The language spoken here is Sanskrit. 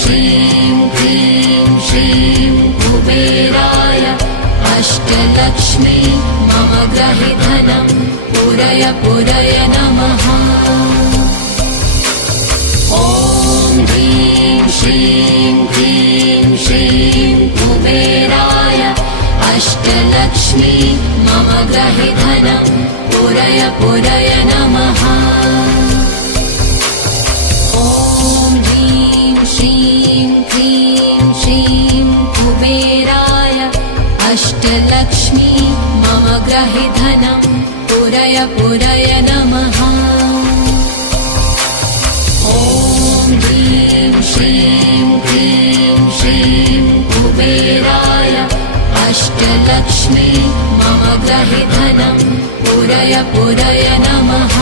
श्रीं क्लीं श्रीं कुबेराय अष्टलक्ष्मी मम गृहे धनं पूरय पूरय नमः। ॐ ह्रीं श्रीं क्लीं श्रीं कुबेराय अष्टलक्ष्मी मम गृहे धनं पूरय पूरय नमः। ॐ ह्रीं श्रीं क्लीं श्रीं कुबेराय अष्टलक्ष्मी मम गृहे धनं पूरय पूरय नमः। ॐ ह्रीं श्रीं क्लीं श्रीं कुबेराय अष्टलक्ष्मी मम गृहे धनं पूरय पूरय नमः।